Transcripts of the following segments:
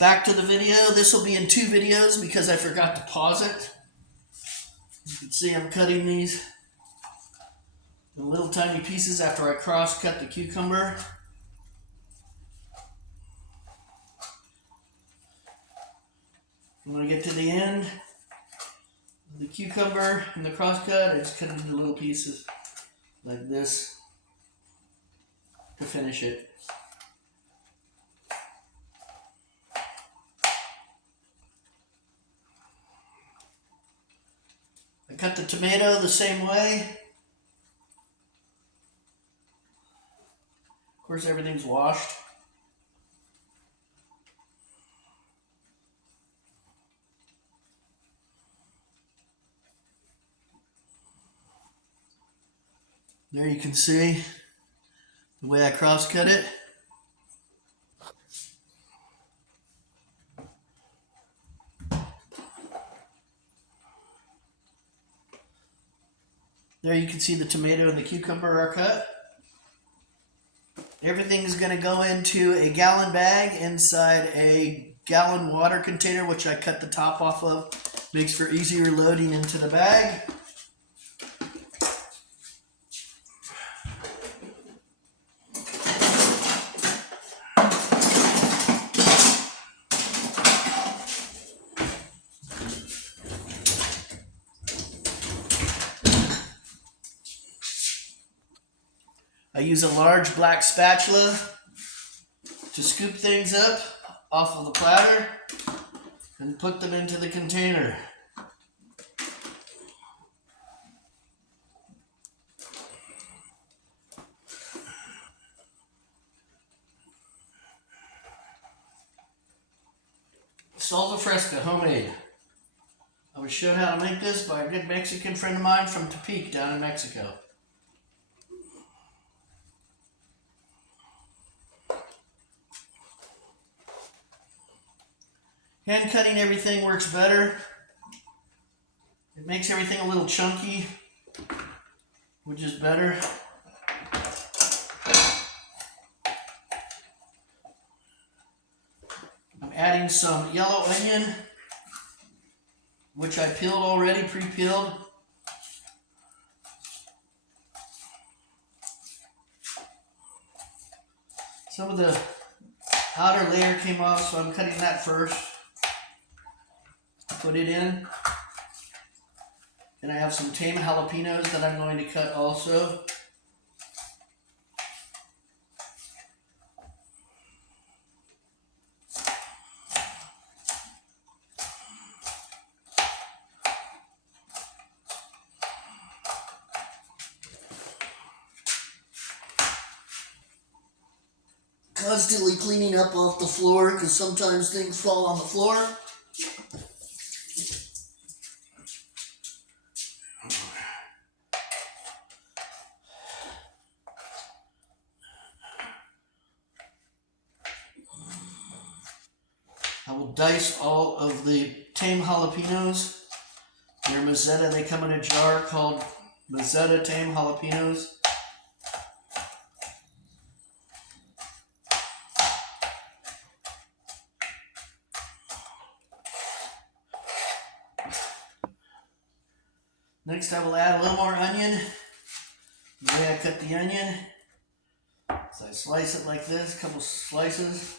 Back to the video. This will be in 2 videos because I forgot to pause it. You can see I'm cutting these in little tiny pieces after I cross-cut the cucumber. When I get to the end of the cucumber and the cross-cut, I just cut it into little pieces like this to finish it. I cut the tomato the same way. Of course, everything's washed. There you can see the way I cross-cut it. There you can see the tomato and the cucumber are cut. Everything is going to go into a gallon bag inside a gallon water container, which I cut the top off of. Makes for easier loading into the bag. I use a large black spatula to scoop things up off of the platter and put them into the container. Salsa fresca, homemade. I was shown how to make this by a good Mexican friend of mine from Tepic down in Mexico. Hand cutting everything works better. It makes everything a little chunky, which is better. I'm adding some yellow onion, which I peeled already, pre-peeled. Some of the outer layer came off, so I'm cutting that first. Put it in. And I have some tame jalapenos that I'm going to cut also. Constantly cleaning up off the floor because sometimes things fall on the floor. I will dice all of the tame jalapenos. They're Mazzetta. They come in a jar called Mazzetta tame jalapenos. Next, I will add a little more onion. The way I cut the onion, so I slice it like this, a couple slices.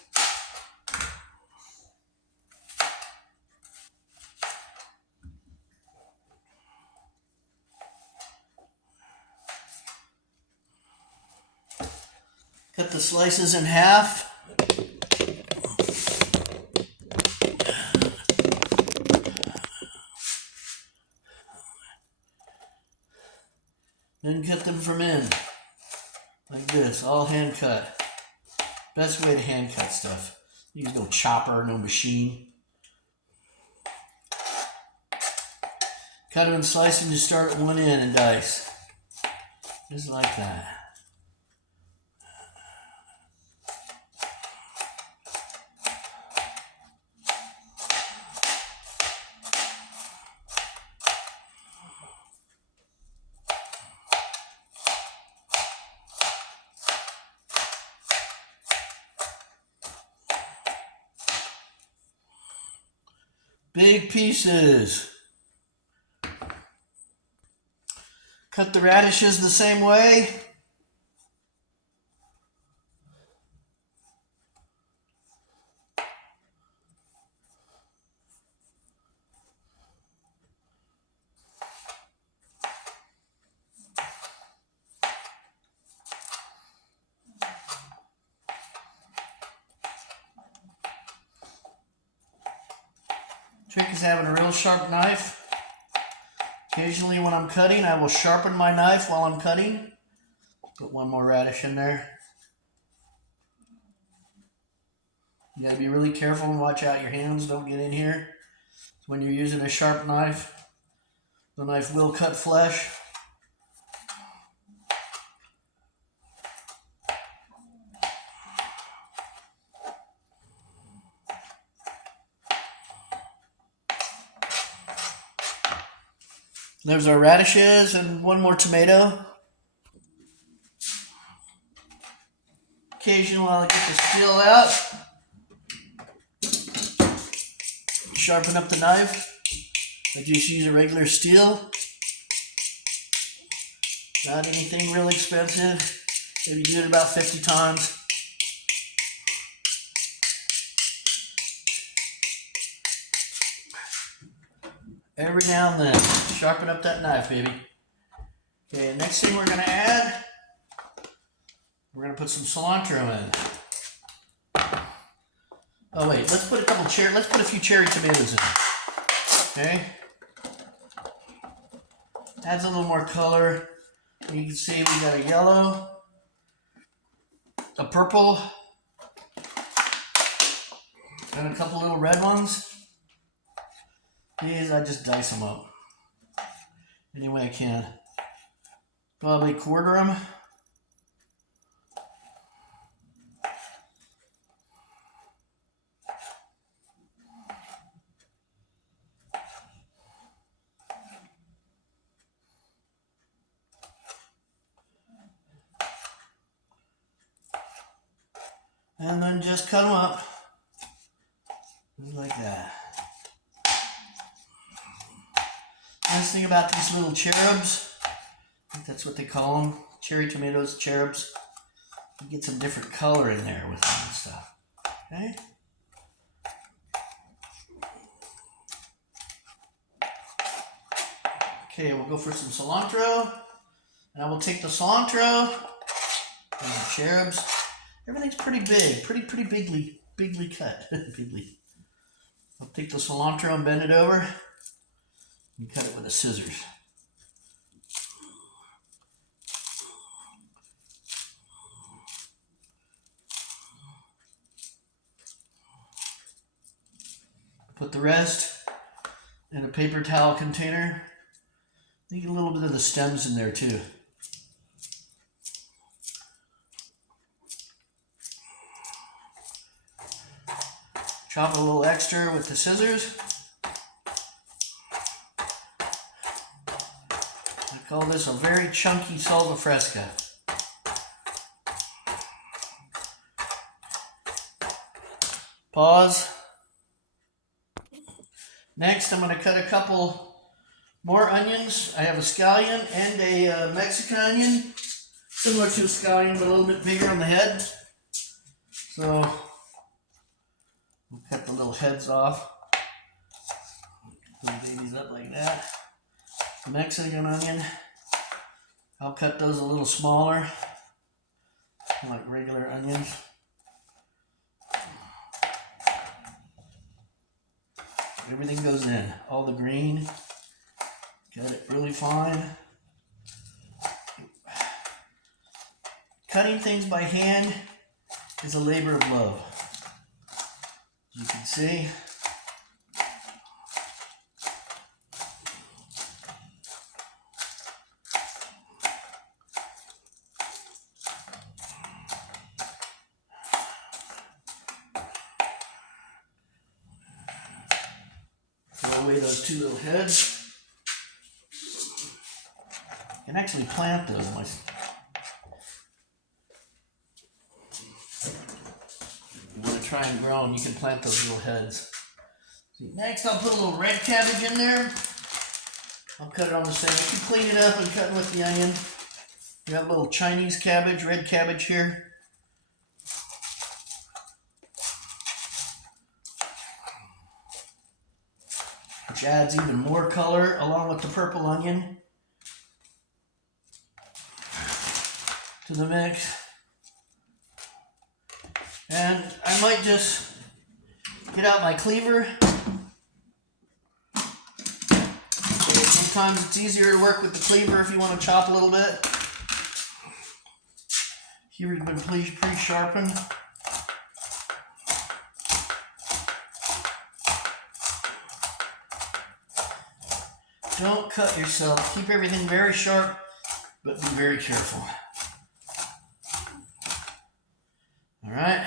Cut the slices in half. Then cut them from in, like this, all hand cut. Best way to hand cut stuff. Use no chopper, no machine. Cut them in slices and just start at one end and dice. Just like that. Big pieces. Cut the radishes the same way. Trick is having a real sharp knife. Occasionally when I'm cutting, I will sharpen my knife while I'm cutting. Put one more radish in there. You gotta be really careful and watch out your hands don't get in here. When you're using a sharp knife, the knife will cut flesh. There's our radishes and one more tomato. Occasionally while I get the steel out, sharpen up the knife. I just use a regular steel. Not anything real expensive. Maybe do it about 50 times. Every now and then, sharpen up that knife, baby. Okay, next thing we're gonna add, we're gonna put some cilantro in. Oh wait, let's put a few cherry tomatoes in. Okay. Adds a little more color. You can see we got a yellow, a purple, and a couple little red ones. These I just dice them up any way I can. Probably quarter them. And then just cut them up. Just like that. Nice thing about these little cherubs, I think that's what they call them, cherry tomatoes, cherubs. You get some different color in there with them and stuff. Okay? Okay, we'll go for some cilantro. And I will take the cilantro and the cherubs. Everything's pretty big, pretty bigly cut. Bigly. I'll take the cilantro and bend it over and cut it with the scissors. Put the rest in a paper towel container. Need a little bit of the stems in there too. Chop a little extra with the scissors. I call this a very chunky salsa fresca. Pause. Next, I'm going to cut a couple more onions. I have a scallion and a Mexican onion, similar to a scallion, but a little bit bigger on the head. So, we'll cut the little heads off. Put the babies up like that. The Mexican onion, I'll cut those a little smaller, like regular onions. Everything goes in, all the green. Cut it really fine. Cutting things by hand is a labor of love. As you can see. Throw away those two little heads. You can actually plant those. You want to try and grow them, you can plant those little heads. See, next I'll put a little red cabbage in there. I'll cut it on the same. You clean it up and cut it with the onion. You got a little Chinese cabbage, red cabbage here. Which adds even more color along with the purple onion to the mix. And I might just get out my cleaver. Sometimes it's easier to work with the cleaver if you want to chop a little bit. Here has been pre-sharpened. Don't cut yourself. Keep everything very sharp, but be very careful. All right.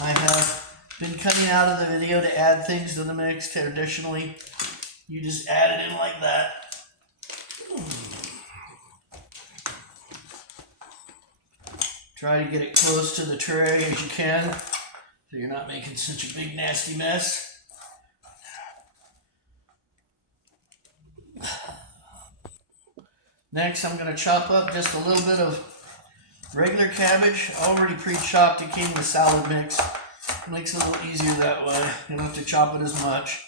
I have been cutting out of the video to add things to the mix. Traditionally, you just add it in like that. Try to get it close to the tray as you can, so you're not making such a big nasty mess. Next, I'm going to chop up just a little bit of regular cabbage, already pre-chopped. It came in the salad mix. It makes it a little easier that way. You don't have to chop it as much.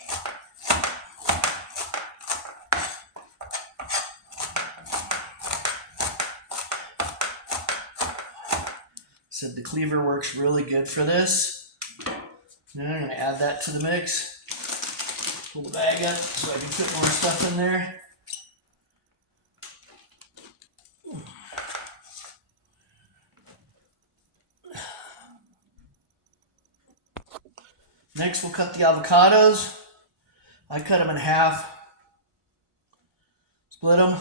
Said the cleaver works really good for this. Now I'm going to add that to the mix. Pull the bag up so I can put more stuff in there. Next, we'll cut the avocados. I cut them in half. Split them.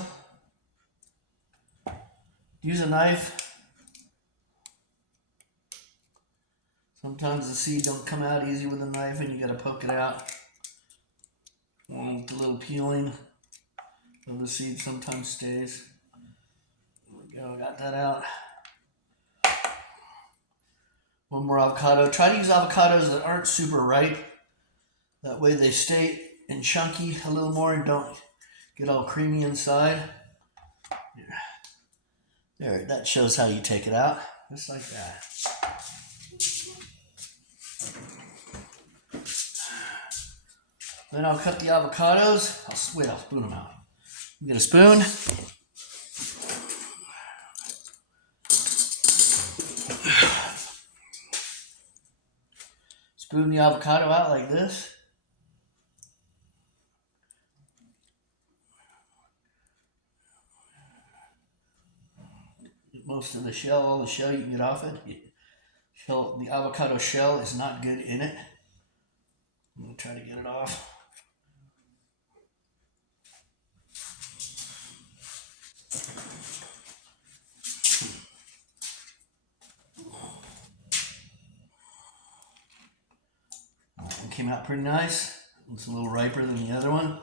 Use a knife. Sometimes the seed don't come out easy with a knife and you gotta poke it out. With the little peeling of the seed sometimes stays. There we go, got that out. One more avocado. Try to use avocados that aren't super ripe. That way they stay in chunky a little more and don't get all creamy inside. There, that shows how you take it out. Just like that. Then I'll cut the avocados. I'll spoon them out. Get a spoon. Spoon the avocado out like this. Get most of the shell, all the shell you can get off it. The avocado shell is not good in it. I'm going to try to get it off. That one came out pretty nice. It's a little riper than the other one.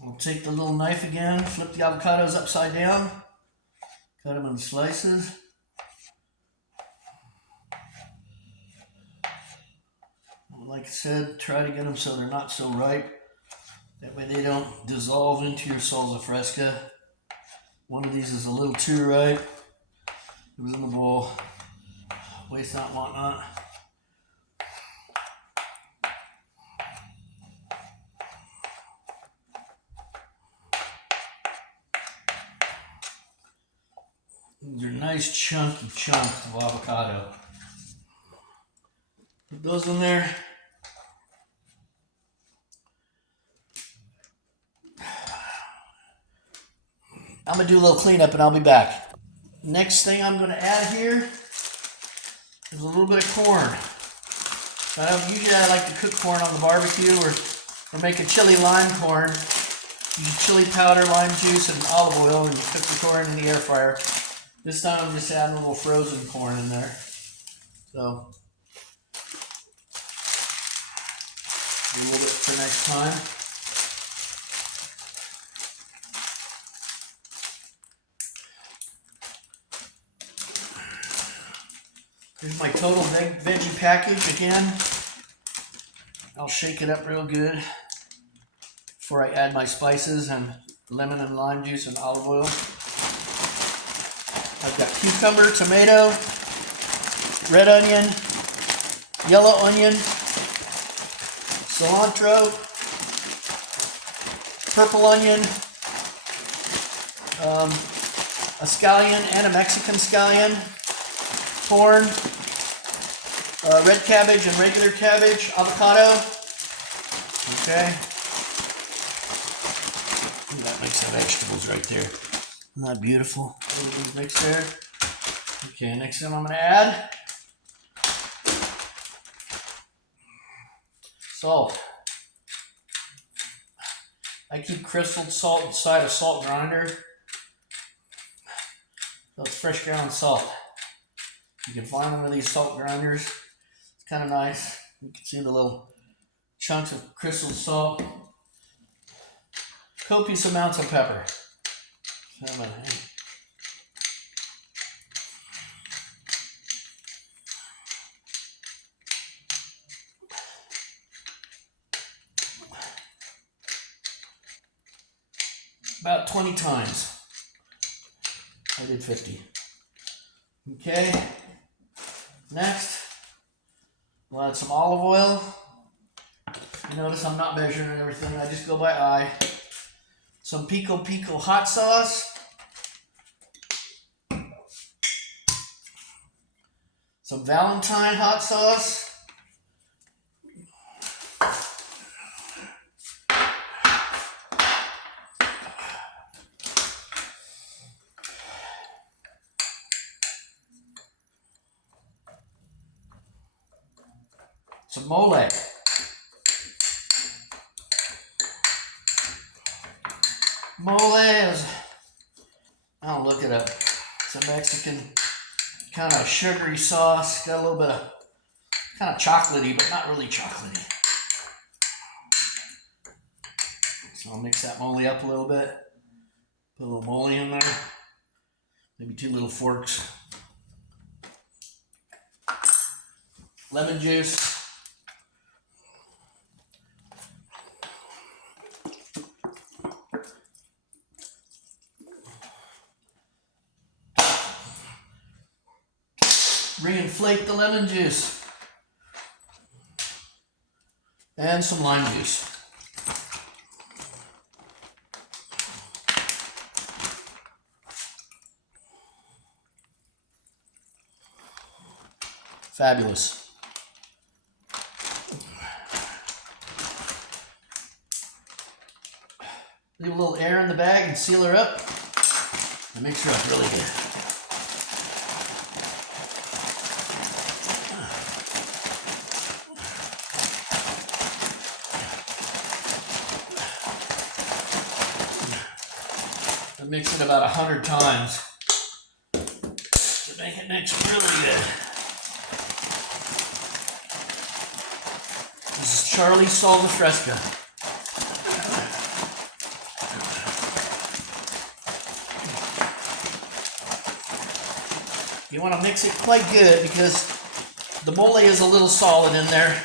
I'll take the little knife again, flip the avocados upside down, cut them in slices. Like I said, try to get them so they're not so ripe. That way they don't dissolve into your salsa fresca. One of these is a little too ripe. It was in the bowl. Waste not, want not. These are nice chunky chunks of avocado. Put those in there. I'm going to do a little cleanup and I'll be back. Next thing I'm going to add here is a little bit of corn. Usually I like to cook corn on the barbecue or make a chili lime corn. Use chili powder, lime juice, and olive oil, and cook the corn in the air fryer. This time I'm just adding a little frozen corn in there. So, do a little bit for next time. Here's my total veggie package again. I'll shake it up real good before I add my spices and lemon and lime juice and olive oil. I've got cucumber, tomato, red onion, yellow onion, cilantro, purple onion, a scallion and a Mexican scallion, corn, red cabbage and regular cabbage, avocado. Okay. Ooh, that makes the vegetables right there. Isn't that beautiful? A little bit mix there. Okay, next thing I'm going to add salt. I keep crystalled salt inside a salt grinder. So it's fresh ground salt. You can find one of these salt grinders. It's kind of nice. You can see the little chunks of crystal salt. Copious amounts of pepper. About 20 times. I did 50. Okay. Next, we'll add some olive oil. You notice I'm not measuring everything. I just go by eye. Some pico hot sauce. Some Valentine hot sauce. Some mole. Mole is, I don't look it up. It's a Mexican kind of sugary sauce. Got a little bit of kind of chocolatey, but not really chocolatey. So I'll mix that mole up a little bit. Put a little mole in there. Maybe 2 little forks. Lemon juice. Reinflate the lemon juice. And some lime juice. Fabulous. Leave a little air in the bag and seal her up. And mix her up really good. And mix it about 100 times to make it mix really good. This is Charlie's salsa fresca. You want to mix it quite good because the mole is a little solid in there.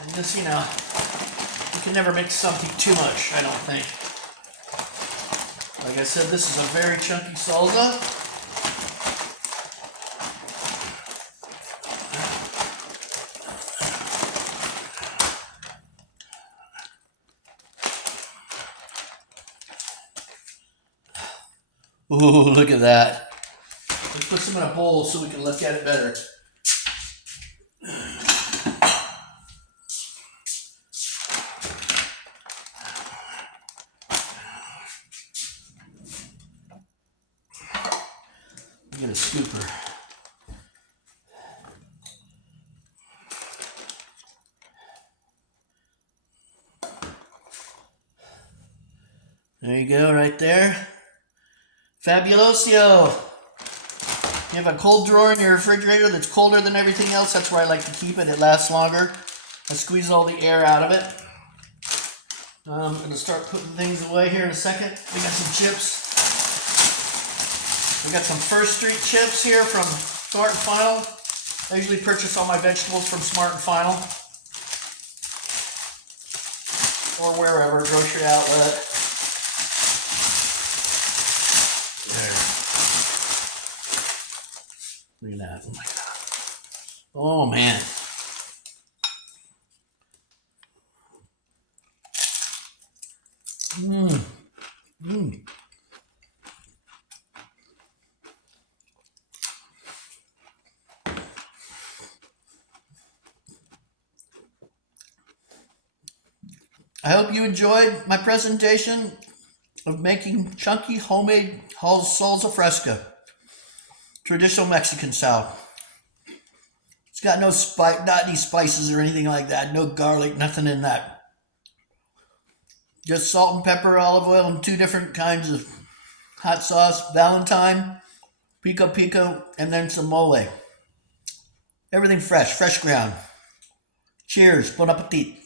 And just, you know, you can never mix something too much, I don't think. Like I said, this is a very chunky salsa. Ooh, look at that. Let's put some in a bowl so we can look at it better. Get a scooper. There you go, right there. Fabulosio. You have a cold drawer in your refrigerator that's colder than everything else. That's where I like to keep it. It lasts longer. I squeeze all the air out of it. I'm going to start putting things away here in a second. We got some chips. We got some First Street chips here from Smart & Final. I usually purchase all my vegetables from Smart & Final. Or wherever, grocery outlet. There. Look at that. Oh my God. Oh man. Mmm. Mmm. I hope you enjoyed my presentation of making chunky homemade salsa fresca, traditional Mexican style. It's got no not any spices or anything like that, no garlic, nothing in that. Just salt and pepper, olive oil, and 2 different kinds of hot sauce, Valentine, pico pico, and then some mole. Everything fresh ground. Cheers, bon appetit.